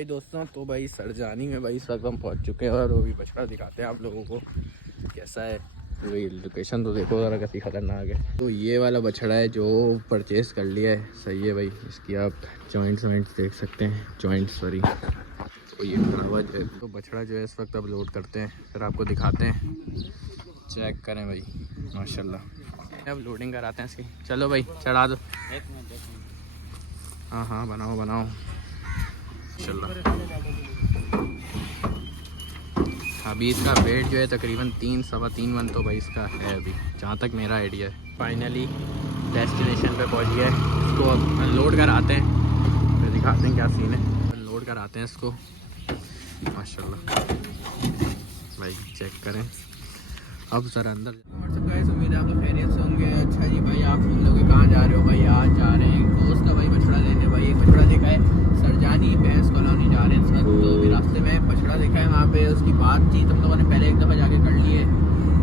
भाई दोस्तों, तो भाई सरजानी में भाई इस वक्त हम पहुँच चुके हैं और वो भी बछड़ा दिखाते हैं आप लोगों को कैसा है। वही लोकेशन तो देखो ज़रा, कैसी खतरनाक है। तो ये वाला बछड़ा है जो परचेज़ कर लिया है। सही है भाई, इसकी आप जॉइंट्स वॉइंट्स देख सकते हैं, जॉइंट्स सॉरी। तो ये खड़ा हुआ जो है, तो बछड़ा जो है इस वक्त अब लोड करते हैं, फिर आपको दिखाते हैं। चेक करें भाई, माशाल्लाह। अब लोडिंग कराते हैं इसकी। चलो भाई चढ़ा दो। हाँ हाँ, बनाओ बनाओ माशाल्लाह। अभी इसका वेट जो है तकरीबन 3-3.25 मन तो भाई इसका है अभी, जहाँ तक मेरा आइडिया है। फाइनली डेस्टिनेशन पे पहुँच गया है। इसको अब अनलोड कराते हैं, फिर दिखाते हैं क्या सीन है। अनलोड कराते हैं इसको माशाल्लाह। भाई चेक करें अब ज़रा अंदर। उम्मीद है आप लोग खैरियत से होंगे। अच्छा जी भाई, आप हम लोग कहाँ जा रहे हो भाई? आज जा रहे हैं दोस्त का भाई बछड़ा लेने। भाई एक बछड़ा देखा है सरजानी भैंस कॉलोनी जा रहे हैं इस वक्त। तो अभी रास्ते में बछड़ा देखा है, वहाँ पे उसकी बातचीत हम लोगों ने पहले एक दफ़ा जाके कर ली है।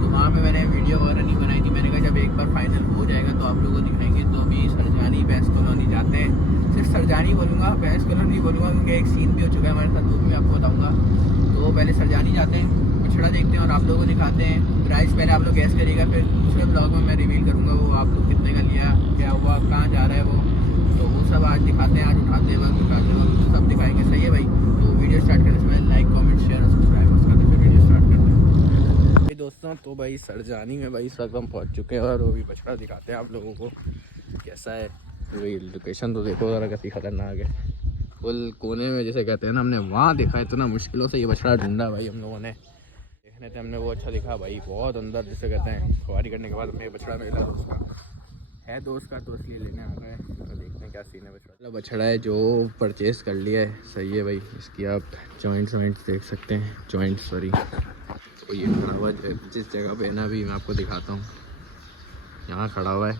तो वहाँ पे मैंने वीडियो वगैरह नहीं बनाई थी। मैंने कहा जब एक बार फाइनल हो जाएगा तो आप लोगों को दिखाएंगे। तो अभी सरजानी भैंस कॉलोनी जाते हैं। सिर्फ सरजानी बोलूँगा, भैंस कॉलोनी बोलूँगा, क्योंकि एक सीन भी हो चुका है हमारे साथ, वो भी मैं आपको बताऊँगा। तो पहले सरजानी जाते हैं, बछड़ा देखते हैं और आप लोगों को दिखाते हैं। प्राइस पहले आप लोग गैस करिएगा, फिर दूसरे ब्लॉग में मैं रिवील करूँगा वो आप लोग कितने का लिया, क्या हुआ, कहाँ जा रहा है वो। तो वो सब आज दिखाते हैं, आज उठाते वक्त सब दिखाएंगे। सही है भाई। तो वीडियो स्टार्ट करने से पहले लाइक कमेंट शेयर और सब्सक्राइब करते हैं, फिर वीडियो स्टार्ट करते हैं। भाई दोस्तों, तो भाई सरजानी में भाई इस वक्त हम पहुँच चुके हैं और वो भी बछड़ा दिखाते हैं आप लोगों को कैसा है। वही लोकेशन तो देखो ज़रा, कैसी खतरनाक है। फुल कोने में जैसे कहते हैं ना, हमने वहाँ देखा, इतना मुश्किलों से ये बछड़ा ढूंढा भाई हम लोगों ने। देखने थे हमने वो अच्छा दिखा भाई, बहुत अंदर जिसे कहते हैं। सवारी करने के बाद हमें बछड़ा मिला उसका है दोस्त का, तो इसलिए लेने आ गए। तो देखते हैं क्या सीन है। बछड़ा बछड़ा है जो परचेज़ कर लिया है। सही है भाई, इसकी आप जॉइंट्स वॉइंट्स देख सकते हैं, जॉइंट्स सॉरी। तो ये खड़ा हुआ जिस जगह पे है ना, अभी मैं आपको दिखाता हूँ। यहाँ खड़ा हुआ है।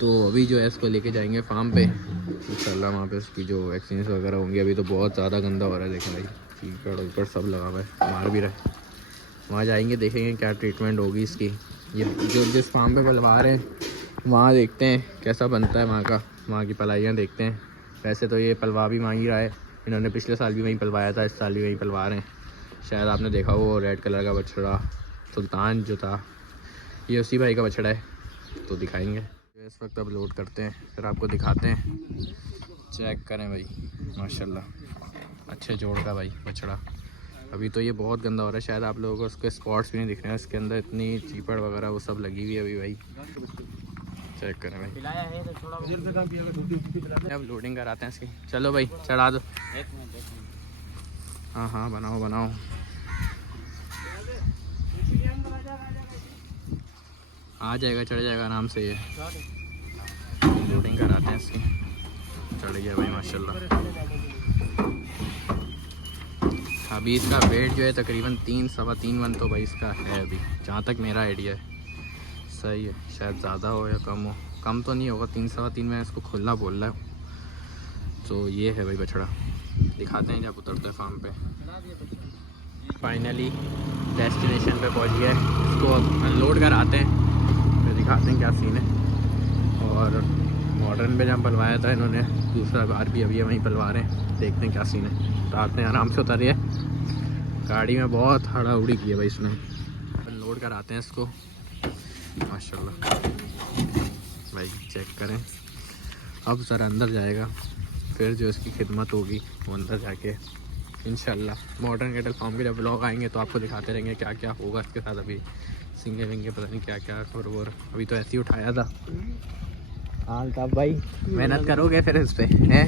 तो अभी जो है इसको लेके जाएंगे फार्म पे इंशाल्लाह। वहाँ पे उसकी जो वैक्सीन वगैरह होंगी। अभी तो बहुत ज़्यादा गंदा हो रहा है, देखें भाई, कीचड़ ऊपर सब लगा हुआ है, मार भी रहा है। वहाँ जाएंगे, देखेंगे क्या ट्रीटमेंट होगी इसकी। ये जो जिस फार्म पे पलवा रहे हैं वहाँ देखते हैं कैसा बनता है वहाँ का, वहाँ की पलाइयाँ देखते हैं। वैसे तो ये पलवा भी वहीं रहा है, इन्होंने पिछले साल भी वहीं पलवाया था, इस साल भी वहीं पलवा रहे हैं। शायद आपने देखा वो रेड कलर का बछड़ा सुल्तान जो था, ये उसी भाई का बछड़ा है। तो दिखाएंगे इस वक्त, अब लोड करते हैं, फिर आपको दिखाते हैं। चेक करें भाई, माशाल्लाह अच्छे जोड़ का भाई बछड़ा। अभी तो ये बहुत गंदा हो रहा है, शायद आप लोगों को उसके स्पॉट्स भी नहीं दिख रहे हैं। इसके अंदर इतनी चीपड़ वगैरह वो सब लगी हुई है अभी भाई। चेक करें भाई, अब लोडिंग कराते हैं इसकी। चलो भाई चढ़ा दो। हाँ हाँ, बनाओ बनाओ। आ जाएगा, चढ़ जाएगा आराम से। ये लोडिंग कराते हैं इसकी। चढ़ गया भाई माशाल्लाह। अभी इसका वेट जो है तकरीबन 3-3.25 मन तो भाई इसका है अभी, जहाँ तक मेरा आइडिया है। सही है, शायद ज़्यादा हो या कम हो, कम तो नहीं होगा। 3-3.25 में इसको खुला बोल रहा है। तो ये है भाई बछड़ा, दिखाते हैं जब उतरते हैं फार्म पे। फाइनली डेस्टिनेशन पे पहुंच गया है। इसको अब अनलोड कराते हैं, फिर दिखाते हैं क्या सीन है। और मॉडर्न पे जहाँ पलवाया था इन्होंने, दूसरा बार भी अभी वहीं पलवा रहे हैं। देखते हैं क्या सीन है। रात में आराम से उतारिए, गाड़ी में बहुत हड़ा उड़ी की है भाई इसने। अनलोड कराते हैं इसको माशाल्लाह। भाई चेक करें अब ज़रा अंदर जाएगा, फिर जो इसकी खिदमत होगी वो अंदर जाके इंशाल्लाह। मॉडर्न कैटल फार्म के जब ब्लॉग आएंगे तो आपको दिखाते रहेंगे क्या क्या होगा इसके साथ। अभी सिंगे विंगे पता नहीं क्या क्या और अभी तो ऐसे ही उठाया था। हाँ अल्ताफ़ भाई, मेहनत करोगे फिर इस पर हैं।